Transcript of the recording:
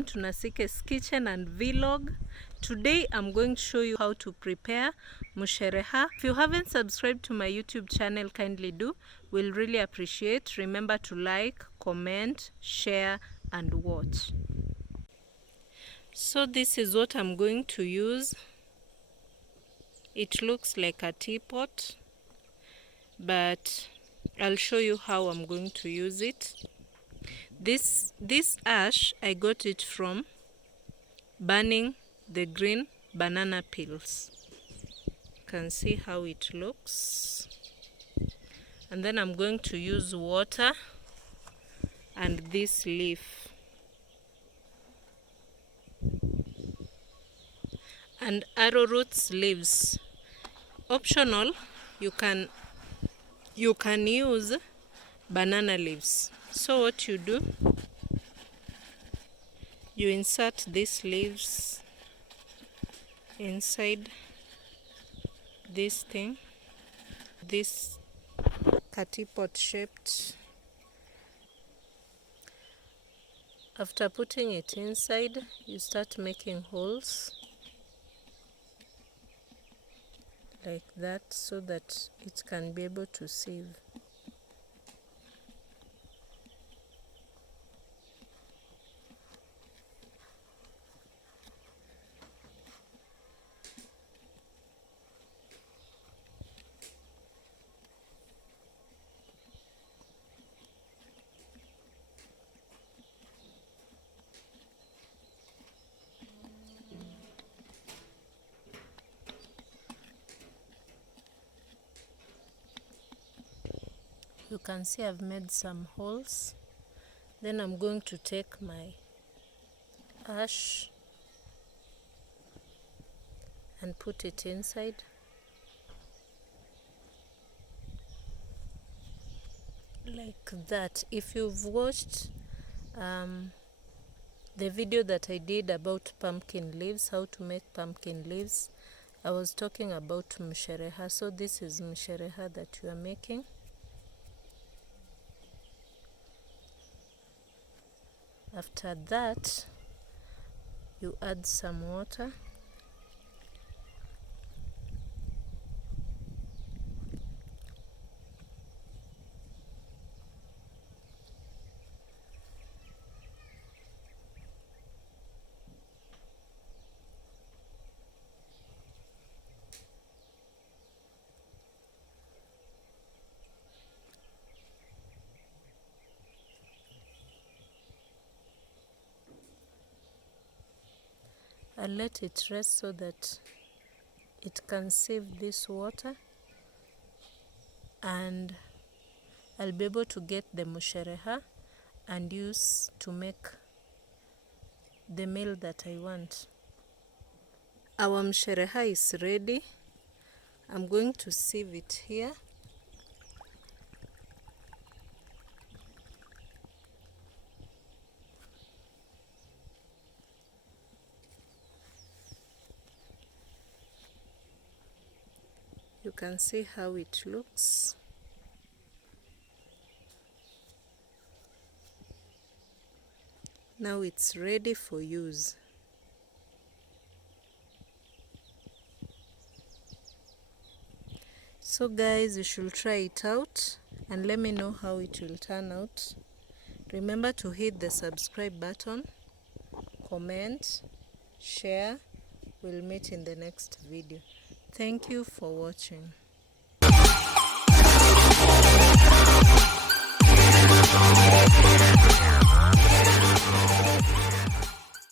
welcome to Nasikes kitchen and vlog. Today I'm going to show you how to prepare Musherekha. If you haven't subscribed to my YouTube channel, kindly do. We'll really appreciate. Remember to like, comment, share and watch. So this is what I'm going to use. It looks like a teapot, but I'll show you how I'm going to use it. This ash, I got it from burning the green banana peels. You can see how it looks. And then I'm going to use water and this leaf. And arrowroot's leaves. Optional, you can use banana leaves. So what you do, you insert these leaves inside this thing, this teapot shaped. After putting it inside, you start making holes like that so that it can be able to sieve. You can see I've made some holes. Then I'm going to take my ash and put it inside. Like that. If you've watched the video that I did about pumpkin leaves, how to make pumpkin leaves, I was talking about Musherekha. So this is Musherekha that you are making. After that, you add some water. I'll let it rest so that it can save this water, and I'll be able to get the Musherekha and use to make the meal that I want. Our Musherekha is ready. I'm going to sieve it here. You can see how it looks. Now it's ready for use. So guys, you should try it out and let me know how it will turn out. Remember to hit the subscribe button, comment, share. We'll meet in the next video. Thank you for watching.